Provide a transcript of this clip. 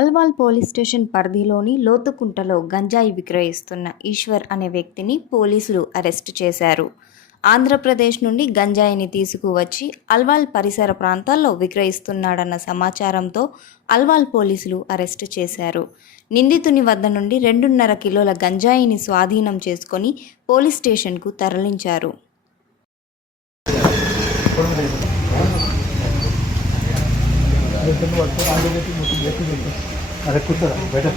Alwal police station పరిధిలోని లోతుకుంటలో గంజాయి విక్రయిస్తున్న ఈశ్వర్ అనే వ్యక్తిని పోలీసులు అరెస్టు చేశారు. ఆంధ్రప్రదేశ్ నుండి గంజాయిని తీసుకువచ్చి అల్వాల్ పరిసర ప్రాంతాల్లో విక్రయిస్తున్నాడన్న సమాచారంతో అల్వాల్ పోలీసులు అరెస్టు చేశారు. నిందితుని వద్ద నుండి 2.5 కిలోల గంజాయిని స్వాధీనం చేసుకొని పోలీస్ స్టేషన్కు తరలించారు. अरे कुछ बेटा